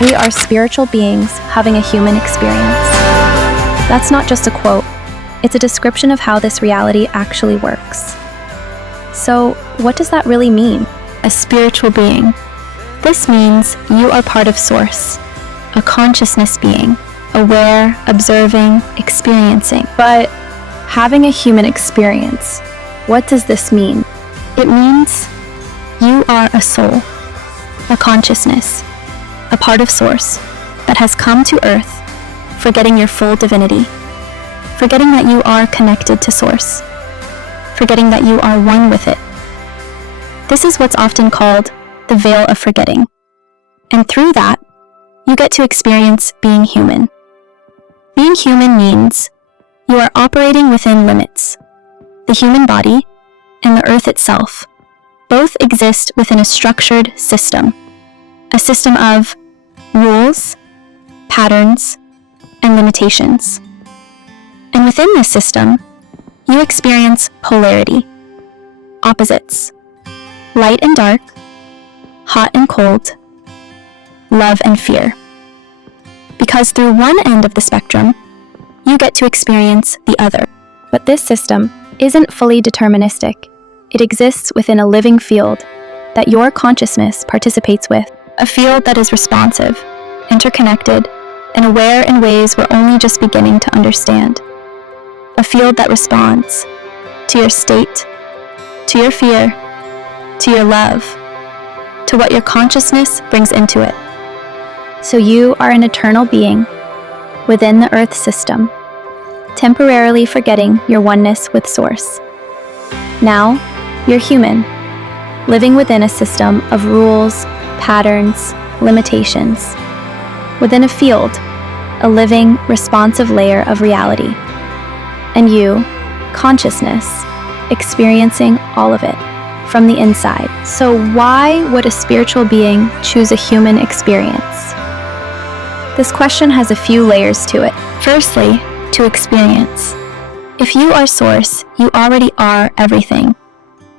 We are spiritual beings having a human experience. That's not just a quote, it's a description of how this reality actually works. So, what does that really mean? A spiritual being. This means you are part of Source, a consciousness being, aware, observing, experiencing. But having a human experience, what does this mean? It means you are a soul, a consciousness, a part of Source that has come to Earth, forgetting your full divinity, forgetting that you are connected to Source, forgetting that you are one with it. This is what's often called the veil of forgetting. And through that, you get to experience being human. Being human means you are operating within limits. The human body and the Earth itself both exist within a structured system, a system of rules, patterns, and limitations. And within this system, you experience polarity, opposites, light and dark, hot and cold, love and fear. Because through one end of the spectrum, you get to experience the other. But this system isn't fully deterministic. It exists within a living field that your consciousness participates with. A field that is responsive, interconnected, and aware in ways we're only just beginning to understand. A field that responds to your state, to your fear, to your love, to what your consciousness brings into it. So you are an eternal being within the Earth system, temporarily forgetting your oneness with Source. Now, you're human, living within a system of rules, patterns, limitations, within a field, a living, responsive layer of reality. And you, consciousness, experiencing all of it from the inside. So why would a spiritual being choose a human experience? This question has a few layers to it. Firstly, to experience. If you are Source, you already are everything.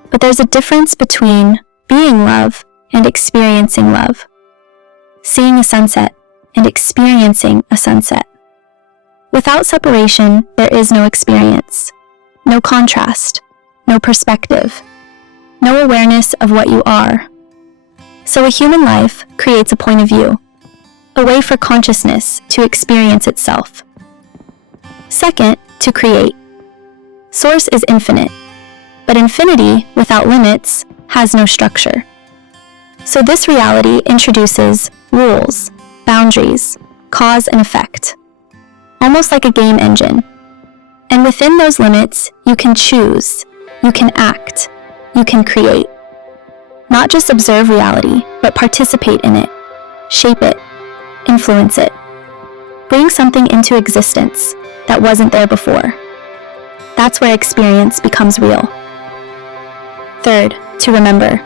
But there's a difference between being love and experiencing love. Seeing a sunset and experiencing a sunset. Without separation, there is no experience, no contrast, no perspective, no awareness of what you are. So a human life creates a point of view, a way for consciousness to experience itself. Second, to create. Source is infinite, but infinity without limits has no structure. So this reality introduces rules, boundaries, cause and effect, almost like a game engine. And within those limits, you can choose, you can act, you can create. Not just observe reality, but participate in it, shape it, influence it. Bring something into existence that wasn't there before. That's where experience becomes real. Third, to remember.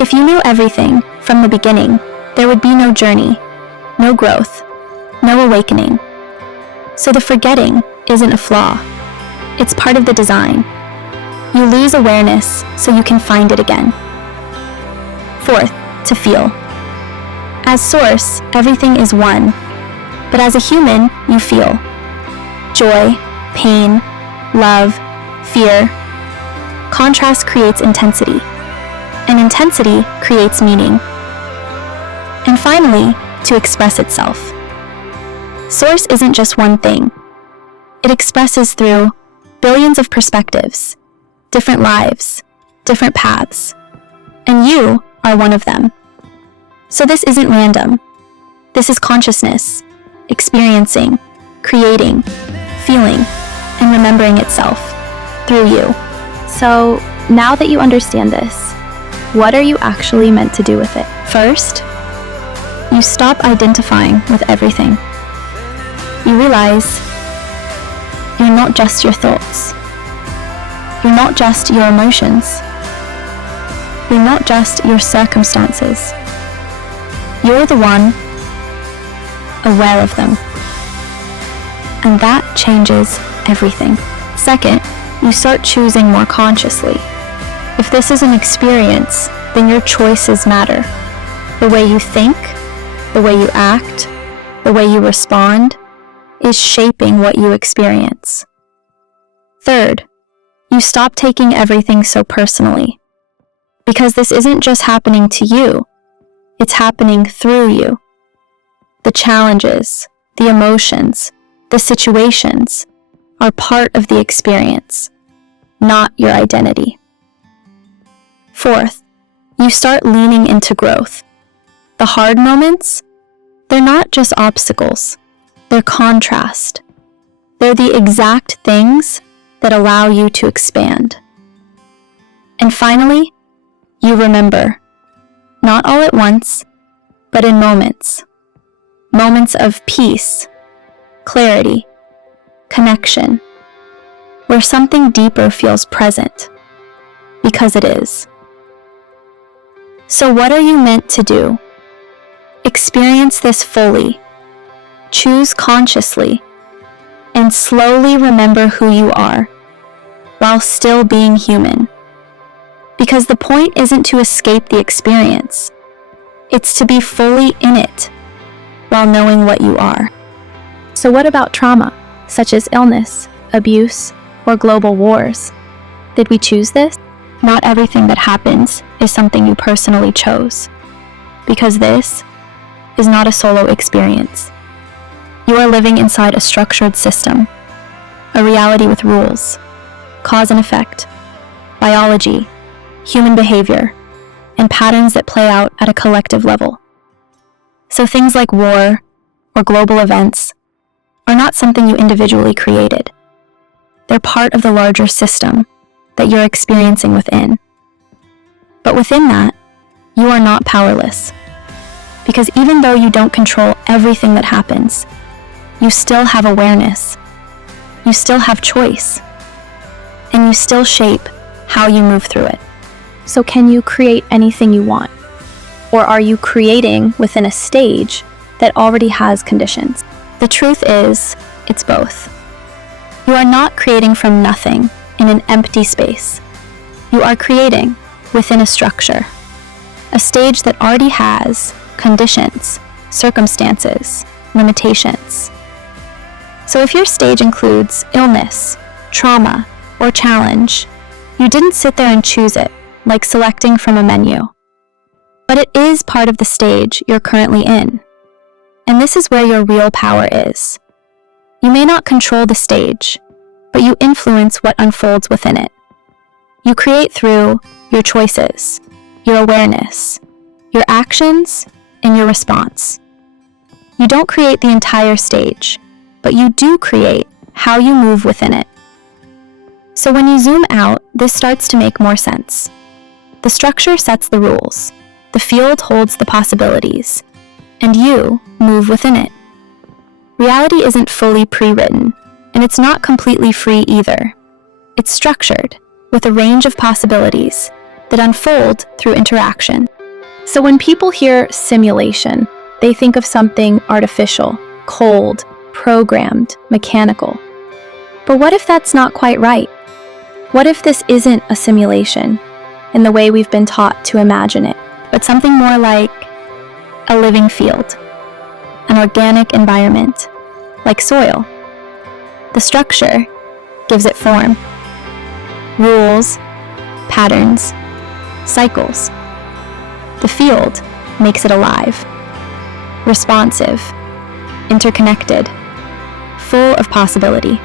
If you knew everything from the beginning, there would be no journey, no growth, no awakening. So the forgetting isn't a flaw. It's part of the design. You lose awareness so you can find it again. Fourth, to feel. As Source, everything is one, but as a human, you feel joy, pain, love, fear. Contrast creates intensity, and intensity creates meaning. And finally, to express itself. Source isn't just one thing. It expresses through billions of perspectives, different lives, different paths, and you are one of them. So this isn't random. This is consciousness, experiencing, creating, feeling, and remembering itself through you. So now that you understand this, what are you actually meant to do with it? First, you stop identifying with everything. You realize you're not just your thoughts. You're not just your emotions. You're not just your circumstances. You're the one aware of them. And that changes everything. Second, you start choosing more consciously. If this is an experience, then your choices matter. The way you think, the way you act, the way you respond, is shaping what you experience. Third, you stop taking everything so personally, because this isn't just happening to you, it's happening through you. The challenges, the emotions, the situations are part of the experience, not your identity. Fourth, you start leaning into growth. The hard moments, they're not just obstacles, they're contrast. They're the exact things that allow you to expand. And finally, you remember, not all at once, but in moments. Moments of peace, clarity, connection, where something deeper feels present, because it is. So what are you meant to do? Experience this fully, choose consciously, and slowly remember who you are, while still being human. Because the point isn't to escape the experience, it's to be fully in it, while knowing what you are. So what about trauma, such as illness, abuse, or global wars? Did we choose this? Not everything that happens is something you personally chose, because this is not a solo experience. You are living inside a structured system, a reality with rules, cause and effect, biology, human behavior, and patterns that play out at a collective level. So things like war or global events are not something you individually created. They're part of the larger system that you're experiencing within. But within that, you are not powerless. Because even though you don't control everything that happens, you still have awareness, you still have choice, and you still shape how you move through it. So can you create anything you want? Or are you creating within a stage that already has conditions? The truth is, it's both. You are not creating from nothing in an empty space. You are creating within a structure, a stage that already has conditions, circumstances, limitations. So if your stage includes illness, trauma, or challenge, you didn't sit there and choose it, like selecting from a menu. But it is part of the stage you're currently in. And this is where your real power is. You may not control the stage, but you influence what unfolds within it. You create through your choices, your awareness, your actions, and your response. You don't create the entire stage, but you do create how you move within it. So when you zoom out, this starts to make more sense. The structure sets the rules, the field holds the possibilities, and you move within it. Reality isn't fully pre-written, and it's not completely free either. It's structured, with a range of possibilities that unfold through interaction. So when people hear simulation, they think of something artificial, cold, programmed, mechanical. But what if that's not quite right? What if this isn't a simulation in the way we've been taught to imagine it, but something more like a living field, an organic environment, like soil? The structure gives it form, rules, patterns, cycles. The field makes it alive, responsive, interconnected, full of possibility.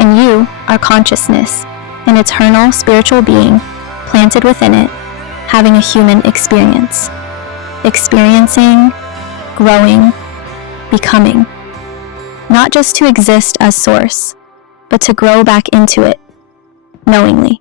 And you are consciousness, an eternal spiritual being planted within it, having a human experience, experiencing, growing, becoming, not just to exist as source, but to grow back into it, knowingly.